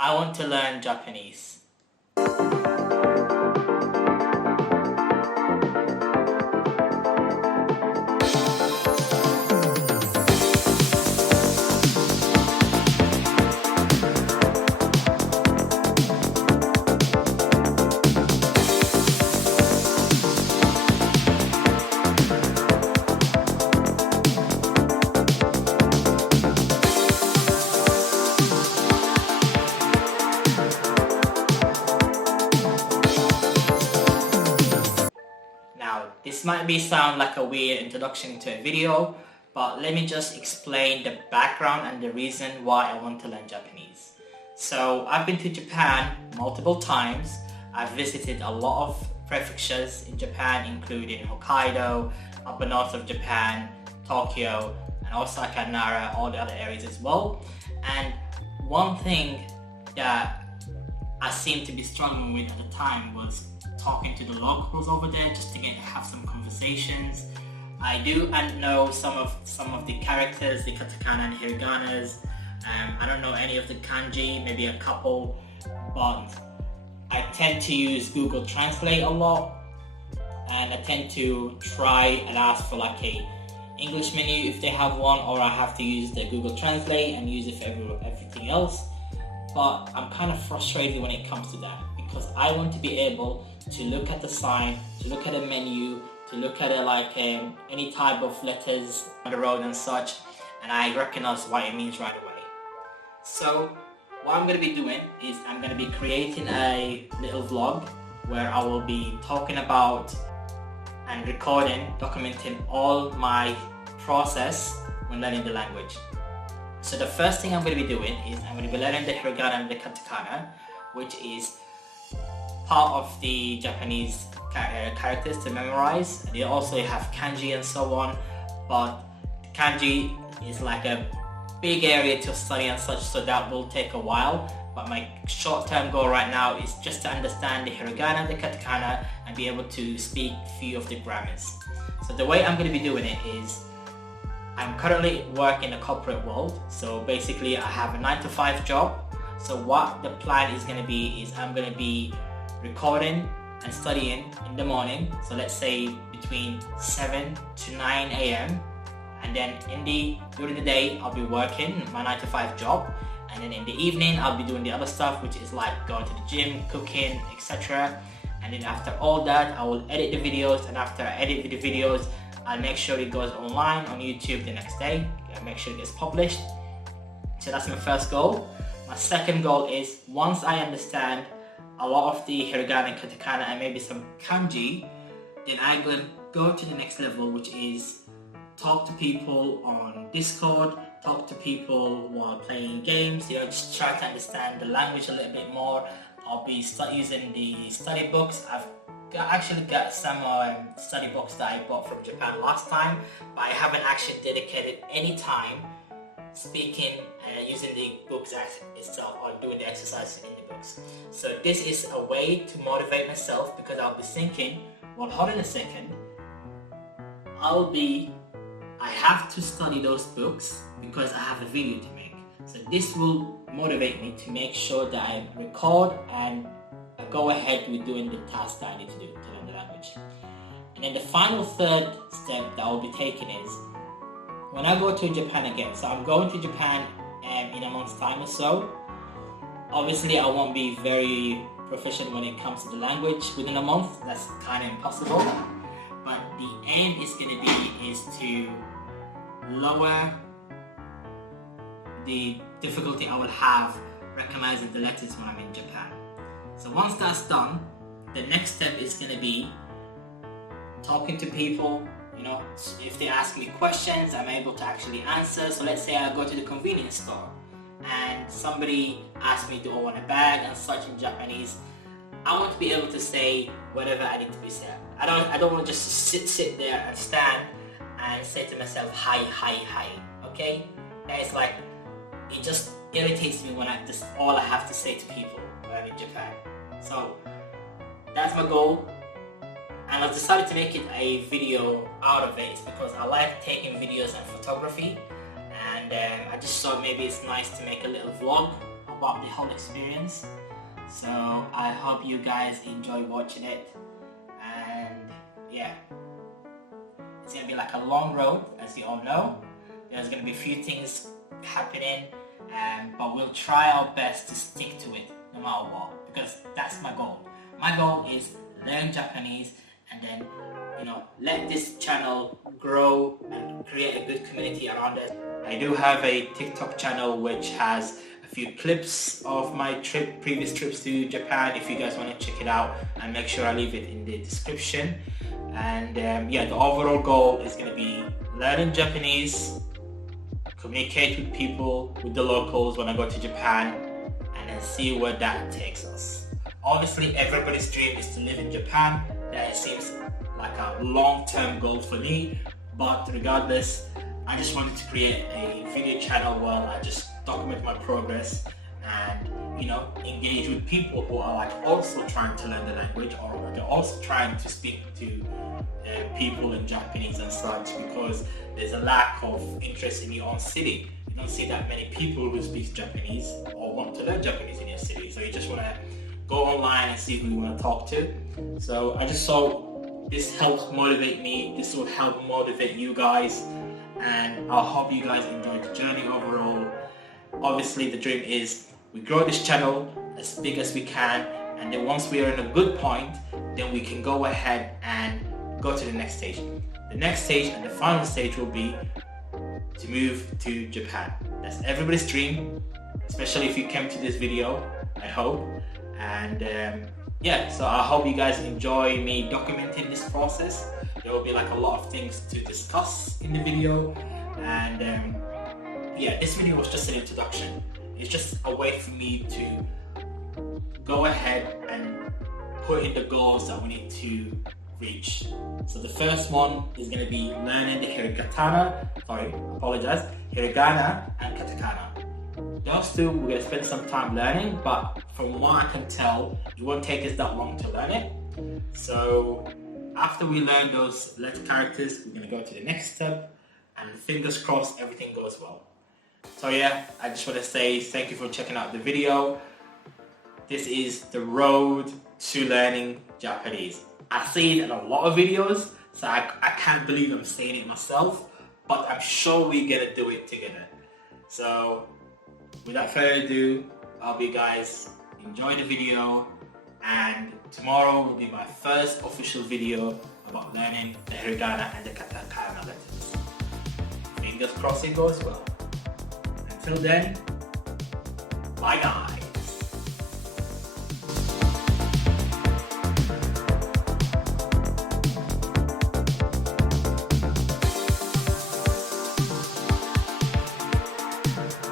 I want to learn Japanese. This might sound like a weird introduction to a video, but let me just explain the background and the reason why I want to learn Japanese. So I've been to Japan multiple times. I've visited a lot of prefectures in Japan, including Hokkaido, upper north of Japan, Tokyo, and Osaka, Nara, all the other areas as well. And one thing that I seemed to be struggling with at the time was talking to the locals over there, just to have some conversations. I do know some of the characters, the katakana and hiraganas. I don't know any of the kanji, maybe a couple, but I tend to use Google Translate a lot, and I tend to try and ask for like a English menu if they have one, or I have to use the Google Translate and use it for everything else. But I'm kind of frustrated when it comes to that, because I want to be able to look at the sign, to look at a menu, to look at it like any type of letters on the road and such, and I recognize what it means right away. So what I'm going to be doing is I'm going to be creating a little vlog where I will be talking about and recording, documenting all my process when learning the language. So the first thing I'm going to be doing is I'm going to be learning the hiragana and the katakana, which is part of the Japanese characters to memorize. They also have kanji and so on, but kanji is like a big area to study and such, so that will take a while. But my short-term goal right now is just to understand the hiragana and the katakana and be able to speak a few of the grammars. So the way I'm going to be doing it is, I'm currently working in the corporate world, so basically I have a 9-to-5 job. So what the plan is going to be is I'm going to be recording and studying in the morning, so let's say between 7 to 9 a.m. and then during the day I'll be working my 9-to-5 job, and then in the evening I'll be doing the other stuff, which is like going to the gym, cooking, etc. And then after all that I will edit the videos, and after I edit the videos I'll make sure it goes online on YouTube the next day. I'll make sure it gets published. So that's my first goal. My second goal is, once I understand a lot of the hiragana and katakana and maybe some kanji, then I'm going to go to the next level, which is talk to people on Discord, talk to people while playing games, just try to understand the language a little bit more. I'll be using the study books. I've actually got some study books that I bought from Japan last time, but I haven't actually dedicated any time speaking using the books itself or doing the exercises in the books. So this is a way to motivate myself, because I'll be thinking, well, hold on a second, I have to study those books because I have a video to make. So this will motivate me to make sure that I record and go ahead with doing the task that I need to do to learn the language. And then the final third step that I'll be taking is, when I go to Japan again, so I'm going to Japan in a month's time or so. Obviously I won't be very proficient when it comes to the language within a month, that's kind of impossible. But the aim is going to be to lower the difficulty I will have recognizing the letters when I'm in Japan. So once that's done, the next step is going to be talking to people. If they ask me questions, I'm able to actually answer. So let's say I go to the convenience store and somebody asks me, do I want a bag and such in Japanese. I want to be able to say whatever I need to be said. I don't want to just sit there and stand and say to myself, hi, okay? That is like, it just irritates me when all I have to say to people when I'm in Japan. So that's my goal. And I've decided to make it a video out of it because I like taking videos and photography, and I just thought maybe it's nice to make a little vlog of about the whole experience. So I hope you guys enjoy watching it, and yeah, it's gonna be like a long road, as you all know. There's gonna be a few things happening, but we'll try our best to stick to it no matter what, because that's my goal. My goal is learn Japanese and then, you know, let this channel grow and create a good community around it. I do have a TikTok channel which has a few clips of my previous trips to Japan, if you guys want to check it out, and make sure I leave it in the description. And yeah, the overall goal is going to be learning Japanese, communicate with people, with the locals when I go to Japan, and then see where that takes us. Obviously, everybody's dream is to live in Japan. That seems like a long-term goal for me, but regardless, I just wanted to create a video channel where I just document my progress and, you know, engage with people who are like also trying to learn the language, or they're also trying to speak to people in Japanese and such, because there's a lack of interest in your own city. You don't see that many people who speak Japanese or want to learn Japanese in your city, so you just want to go online and see who you want to talk to. So I just thought this helps motivate me, this will help motivate you guys, and I hope you guys enjoyed the journey overall. Obviously, the dream is we grow this channel as big as we can, and then once we are in a good point, then we can go ahead and go to the next stage. The next stage and the final stage will be to move to Japan. That's everybody's dream, especially if you came to this video, I hope. And yeah, so I hope you guys enjoy me documenting this process. There will be like a lot of things to discuss in the video, and yeah, this video was just an introduction. It's just a way for me to go ahead and put in the goals that we need to reach. So the first one is going to be learning the hiragana and katakana. Those two we're going to spend some time learning, but from what I can tell, it won't take us that long to learn it. So after we learn those letter characters, we're going to go to the next step, and fingers crossed everything goes well. So yeah, I just want to say thank you for checking out the video. This is the road to learning Japanese. I see it in a lot of videos, so I can't believe I'm saying it myself, but I'm sure we're going to do it together. So without further ado, I hope you guys enjoy the video, and tomorrow will be my first official video about learning the hiragana and the katakana letters. Fingers crossed it goes well. Until then, bye guys.